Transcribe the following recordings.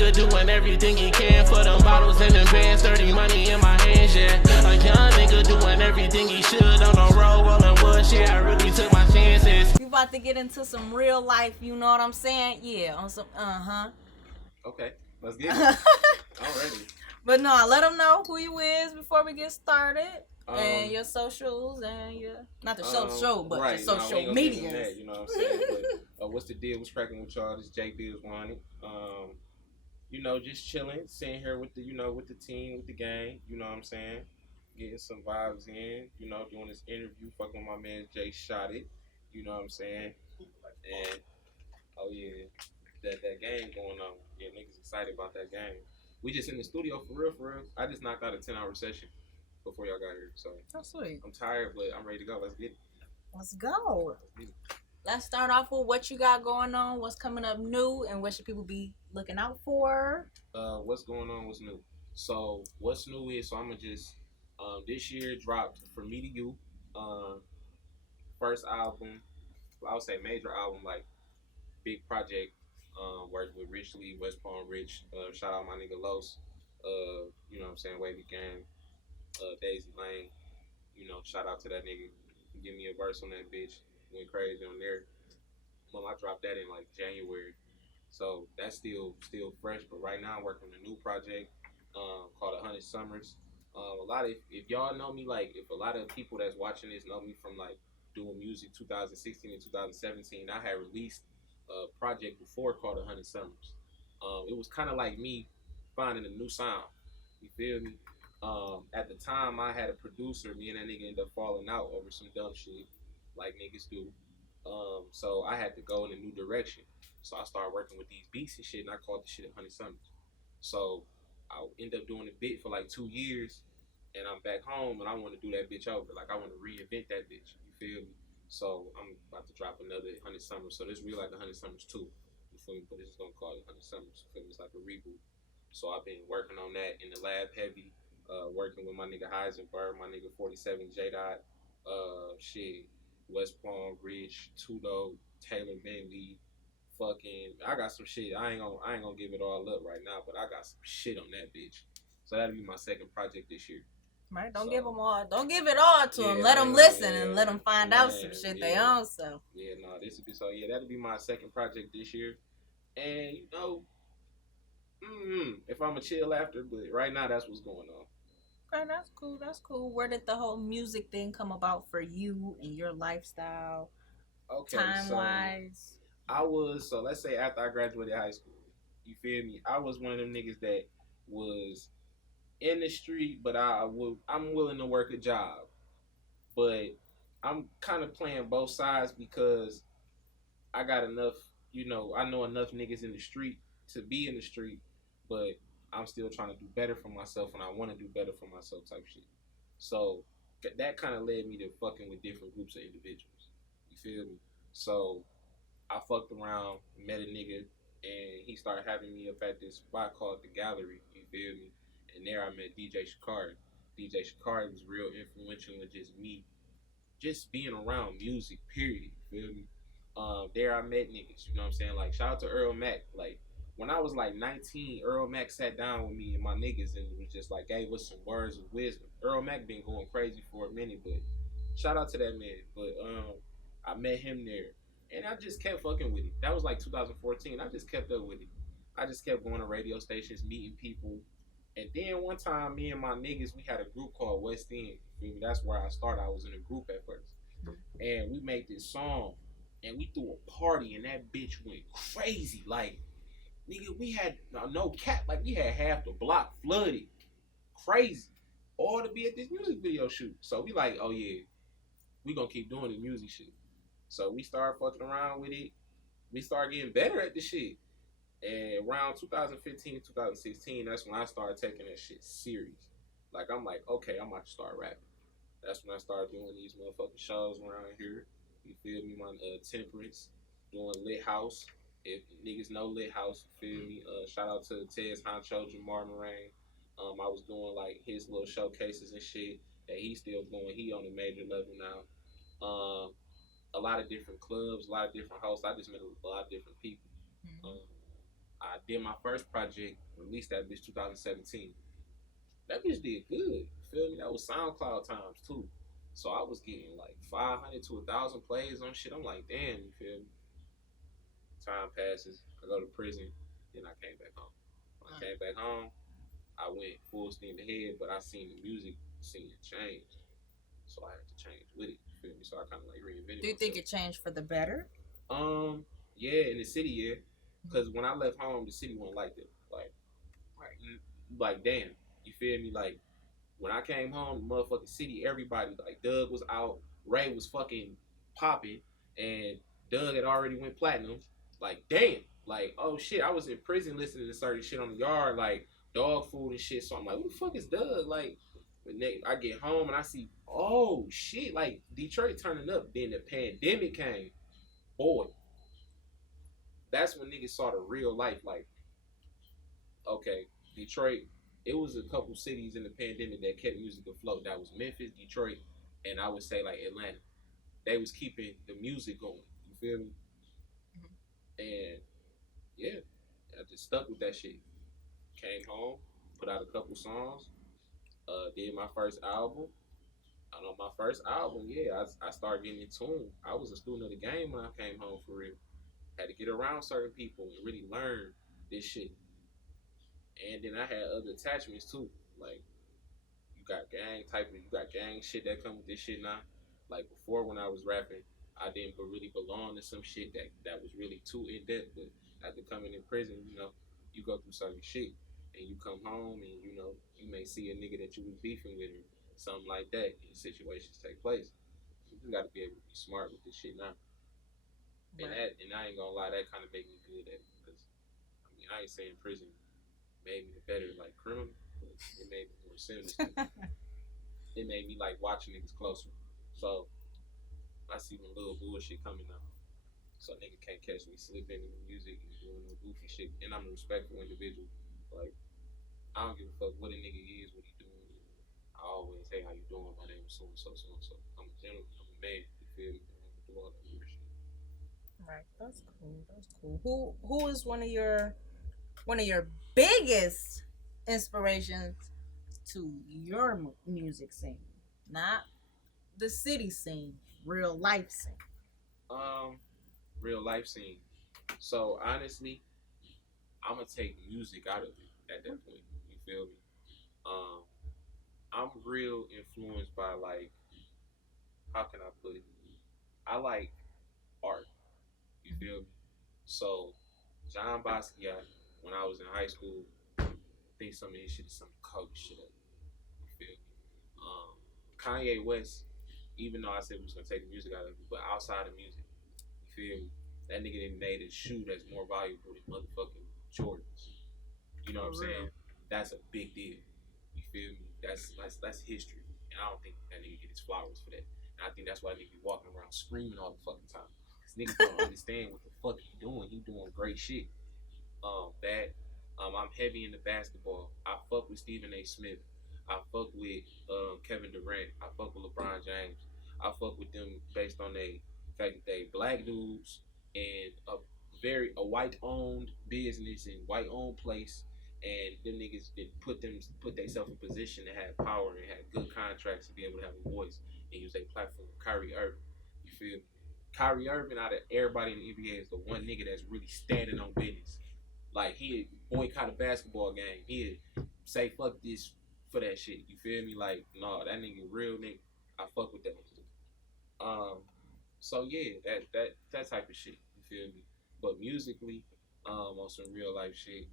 nigga doing everything he can for them bottles and them bands, dirty money in my hands, yeah. A young nigga doing everything he should on the road, rolling wood, shit, I really took my chances. We about to get into some real life, you know what I'm saying? Yeah, on some, Okay, let's get it. Already. But no, let them know who you is before we get started. And your socials and your, not the show, but right, your social no, media. That, you know what I'm saying? But what's the deal? What's cracking with y'all? This J Bills Wanted. You know, just chilling, sitting here with the, you know, with the team, with the gang. You know what I'm saying? Getting some vibes in. You know, doing this interview, fucking with my man Jayshotit. You know what I'm saying? And oh yeah, that game going on. Yeah, niggas excited about that game. We just in the studio for real, for real. I just knocked out a 10-hour session before y'all got here. So sweet. I'm tired, but I'm ready to go. Let's get it. Let's go. Let's start off with what you got going on, what's coming up new, and what should people be looking out for? What's going on, what's new? So what's new is, so I'm gonna just this year dropped For Me to You, first album, I would say major album, like big project, worked with Rich Lee, West Palm Rich, shout out my nigga Los, you know what I'm saying, Wavy Gang, Daisy Lane, you know, shout out to that nigga, give me a verse on that bitch, went crazy on there. I dropped that in like January, so that's still fresh. But right now I'm working on a new project called 100 Summers. A lot of, if y'all know me, like if a lot of people that's watching this know me from like doing music 2016 and 2017, I had released a project before called 100 Summers. It was kind of like me finding a new sound. You feel me? At the time, I had a producer. Me and that nigga ended up falling out over some dumb shit, like niggas do. So I had to go in a new direction. So I started working with these beats and shit, and I called the shit 100 Summers. So I end up doing a bit for like 2 years, and I'm back home, and I want to do that bitch over. Like I want to reinvent that bitch. You feel me? So I'm about to drop another 100 Summers. So this really like 100 Summers 2. You feel me? But this is gonna call it 100 Summers. You feel me? It's like a reboot. So I've been working on that in the lab heavy, working with my nigga Heisenberg, my nigga 47 J Dot, shit, West Palm Ridge, Tudo, Taylor Bentley, fucking, I got some shit. I ain't gonna give it all up right now, but I got some shit on that bitch. So that'll be my second project this year. Right, don't give them all. Don't give it all to them. Let them listen and let them find out some shit they own. So yeah, no, this would be so. Yeah, that'll be my second project this year. And you know, if I'ma chill after, but right now that's what's going on. Okay, that's cool. That's cool. Where did the whole music thing come about for you and your lifestyle? Okay, time wise. I was, so let's say after I graduated high school, you feel me? I was one of them niggas that was in the street, but I'm willing to work a job. But I'm kind of playing both sides because I got enough, you know, I know enough niggas in the street to be in the street, but I'm still trying to do better for myself, and I want to do better for myself type shit. So that kind of led me to fucking with different groups of individuals. You feel me? So I fucked around, met a nigga, and he started having me up at this spot called The Gallery. You feel me? And there I met DJ Shakari. DJ Shakari was real influential in just me, just being around music, period. You feel me? There I met niggas, you know what I'm saying? Like, shout out to Earl Mack. Like, when I was like 19, Earl Mack sat down with me and my niggas and was just like, gave us some words of wisdom. Earl Mack been going crazy for a minute, but shout out to that man. But I met him there, and I just kept fucking with it. That was like 2014. I just kept up with it. I just kept going to radio stations, meeting people. And then one time, me and my niggas, we had a group called West End. That's where I started. I was in a group at first. And we made this song, and we threw a party, and that bitch went crazy. Like, nigga, we had no cap. Like, we had half the block flooded. Crazy. All to be at this music video shoot. So we like, oh yeah, we gonna keep doing the music shit. So we started fucking around with it. We started getting better at the shit. And around 2015, 2016, that's when I started taking that shit serious. Like, I'm like, okay, I'm about to start rapping. That's when I started doing these motherfucking shows around here. You feel me? My Temperance, doing Lit House. If niggas know Lit House, you feel me? Shout out to Tez Honcho, Jamar Moraine. I was doing like his little showcases and shit that he's still doing. He on a major level now. A lot of different clubs, a lot of different hosts. I just met a lot of different people. I did my first project, released that bitch 2017. That bitch did good. You feel me? That was SoundCloud times too. So I was getting like 500 to 1,000 plays on shit. I'm like, damn, you feel me? Time passes. I go to prison. Then I came back home. When I came back home, I went full steam ahead, but I seen the music scene change. So I had to change with it. You feel me? So I kind of like reinvented. Do you think it changed for the better? Yeah, in the city, yeah. Because when I left home, the city wasn't like that. Like damn, you feel me? Like when I came home, the motherfucking city, everybody like Doug was out, Ray was fucking popping, and Doug had already went platinum. Like damn, like oh shit, I was in prison listening to certain shit on the yard, like dog food and shit. So I'm like, who the fuck is Doug? Like when I get home and I see, oh shit, like Detroit turning up. Then the pandemic came, boy. That's when niggas saw the real life. Like, okay, Detroit. It was a couple cities in the pandemic that kept music afloat. That was Memphis, Detroit, and I would say like Atlanta. They was keeping the music going. You feel me? And yeah, I just stuck with that shit. Came home, put out a couple songs, did my first album. And on my first album, yeah, I started getting in tune. I was a student of the game when I came home for real. Had to get around certain people and really learn this shit. And then I had other attachments too. Like you got gang shit that come with this shit now. Like before when I was rapping, I didn't really belong to some shit that was really too in depth. But after coming in prison, you go through certain shit and you come home and you may see a nigga that you was beefing with or something like that, and situations take place. You just gotta be able to be smart with this shit now. Right. And I ain't gonna lie, that kind of made me good at it because I ain't saying prison made me better like criminal, but it made me more sinister. It made me like watching niggas closer. So I see when little bullshit coming up. So nigga can't catch me slipping in the music and doing no goofy shit. And I'm a respectful individual. Like I don't give a fuck what a nigga is, what he doing. I always, hey, how you doing? My name is so and so, so and so. I'm a gentleman, I'm a man. You feel me? I don't do all that weird shit. Right, that's cool. That's cool. Who is one of your biggest inspirations to your music scene, not the city scene, real life scene? Real life scene. So honestly, I'm gonna take music out of it at that point. You feel me? I'm real influenced by like, how can I put it? I like art. You feel me? So John Basquiat, when I was in high school, I think some of his shit is some coke shit up. You feel me? Kanye West, even though I said we was gonna take the music out of it, but outside of music, you feel me? That nigga done made a shoe that's more valuable than motherfucking Jordans. You know what I'm saying? That's a big deal. You feel me? That's history. And I don't think that nigga get his flowers for that. And I think that's why nigga be walking around screaming all the fucking time. Cause niggas don't understand what the fuck he doing. He doing great shit. I'm heavy into basketball. I fuck with Stephen A. Smith. I fuck with Kevin Durant. I fuck with LeBron James. I fuck with them based on the fact that they black dudes and a white owned business and white owned place, and them niggas did put themselves in position to have power and have good contracts to be able to have a voice and use a platform. Kyrie Irving, you feel me? Kyrie Irving out of everybody in the NBA is the one nigga that's really standing on business. Like he'd boycott a basketball game. He'd say fuck this for that shit. You feel me? Like, no, that nigga real nigga. I fuck with that. So yeah, that type of shit. You feel me? But musically, on some real life shit,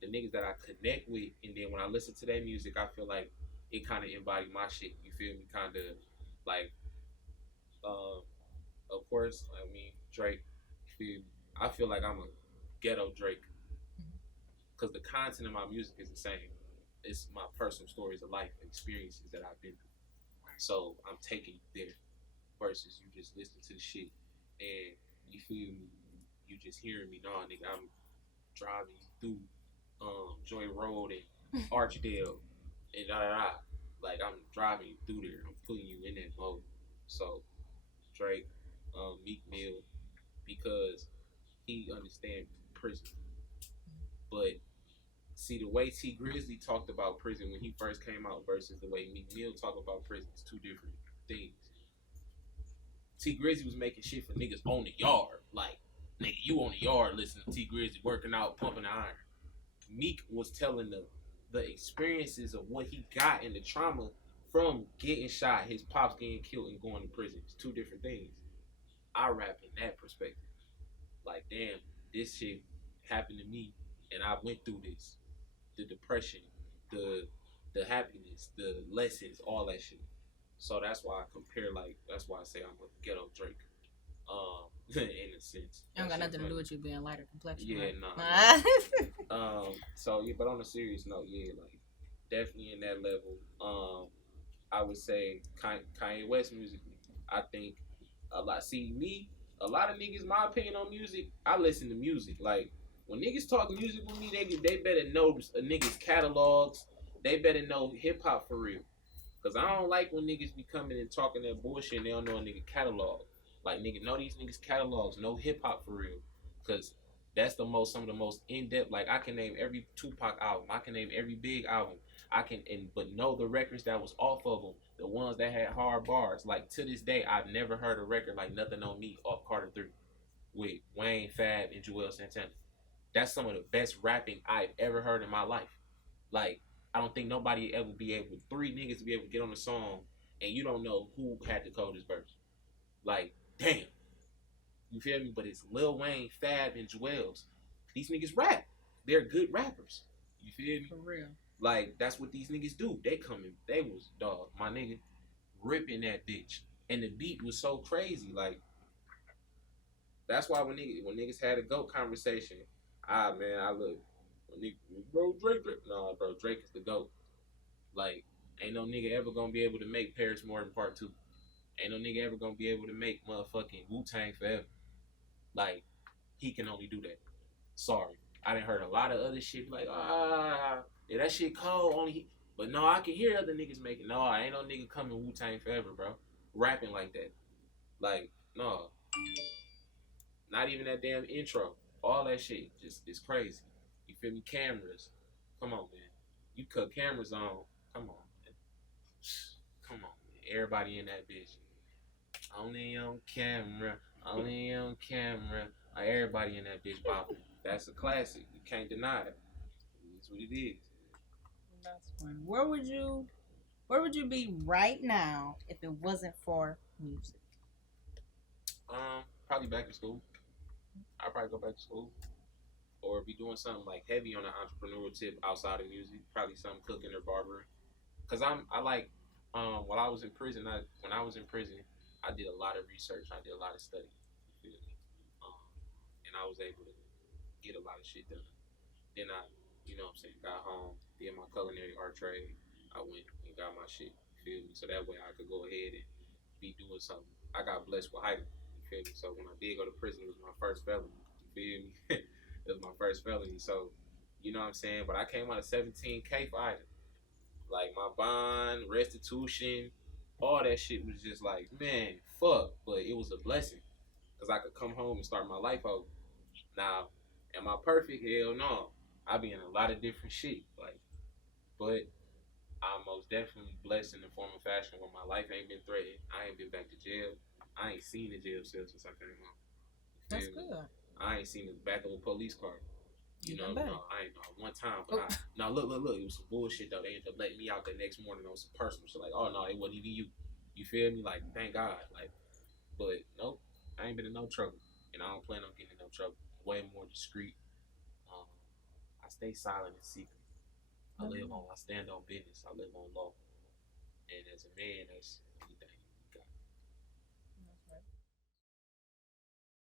the niggas that I connect with, and then when I listen to their music, I feel like it kind of embody my shit. You feel me? Kind of like, of course, I mean Drake. You feel me? I feel like I'm a ghetto Drake because the content of my music is the same. It's my personal stories of life and experiences that I've been through. So I'm taking you there versus you just listening to the shit and you feel me, you just hearing me. Nah, nigga, I'm driving you through Joy Road and Archdale and like I'm driving you through there. I'm putting you in that mode. So Drake, Meek Mill, because he understands prison. But see, the way T Grizzly talked about prison when he first came out versus the way Meek Mill talk about prison is two different things. T Grizzly was making shit for niggas on the yard. Like, nigga, you on the yard listening to T Grizzly working out, pumping the iron. Meek was telling the experiences of what he got and the trauma from getting shot, his pops getting killed, and going to prison. It's two different things. I rap in that perspective. Like, damn, this shit happened to me, and I went through this. The depression, the happiness, the lessons, all that shit. So that's why I compare. Like, that's why I say I'm a ghetto Drake. In a sense. It don't got nothing to do with you being lighter complexion. Yeah, right? nah. So yeah, but on a serious note, yeah, like definitely in that level. I would say Kanye West music. I think a lot. See me, a lot of niggas. My opinion on music. I listen to music. Like when niggas talk music with me, they better know a niggas catalogs. They better know hip hop for real. Cause I don't like when niggas be coming and talking that bullshit and they don't know a nigga catalog. Like nigga, know these niggas catalogs, know hip hop for real. Cause that's some of the most in depth. Like I can name every Tupac album, I can name every Big album. But know the records that was off of them, the ones that had hard bars. Like to this day, I've never heard a record like Nothing on Me off Carter 3 with Wayne, Fab, and Joel Santana. That's some of the best rapping I've ever heard in my life. Like I don't think nobody ever be able, three niggas to be able to get on a song and you don't know who had the coldest verse. Like, damn. You feel me? But it's Lil Wayne, Fab, and Joel's. These niggas rap. They're good rappers. You feel me? For real. Like, that's what these niggas do. They was, dog, my nigga, ripping that bitch. And the beat was so crazy. Like, that's why when niggas had a GOAT conversation, I look. Bro, Drake. No, bro, Drake is the GOAT. Like, ain't no nigga ever gonna be able to make Paris Morton Part 2. Ain't no nigga ever gonna be able to make motherfucking Wu-Tang Forever. Like, he can only do that. Sorry. I done heard a lot of other shit like, yeah, that shit cold, but no, I can hear other niggas making, no, I ain't no nigga coming Wu-Tang Forever, bro. Rapping like that. Like, no. Not even that damn intro. All that shit just is crazy. You feel me? Cameras. Come on, man. You cut cameras on. Come on, man. Come on, man. Everybody in that bitch. Only on camera. Only on camera. Everybody in that bitch bopping. That's a classic. You can't deny it. That's what it is. That's fun. Where would you be right now if it wasn't for music? Probably back to school. I'd probably go back to school. Or be doing something like heavy on an entrepreneurial tip outside of music. Probably something cooking or barbering. Cause while I was in prison, when I was in prison, I did a lot of research. I did a lot of study. You feel me? And I was able to get a lot of shit done. Then I, got home, did my culinary art trade. I went and got my shit. You feel me? So that way I could go ahead and be doing something. I got blessed with height. You feel me? So when I did go to prison, it was my first felony. You feel me? It was my first felony. So, you know what I'm saying? But I came out of 17K for item. Like my bond, restitution, all that shit was just like, man, fuck. But it was a blessing. Because I could come home and start my life over. Now, am I perfect? Hell no. I be in a lot of different shit. But I'm most definitely blessed in the form of fashion where my life ain't been threatened. I ain't been back to jail. I ain't seen the jail cell since I came home. That's good. I ain't seen the back of a police car. No, I ain't know. One time, but look. It was some bullshit though. They ended up letting me out the next morning on some personal shit. Like, oh no, it wasn't even you. You feel me? Like, thank God. Like, but nope, I ain't been in no trouble, and I don't plan on getting in no trouble. Way more discreet. I stay silent and secret. I stand on business. I live on law, and as a man, that's anything.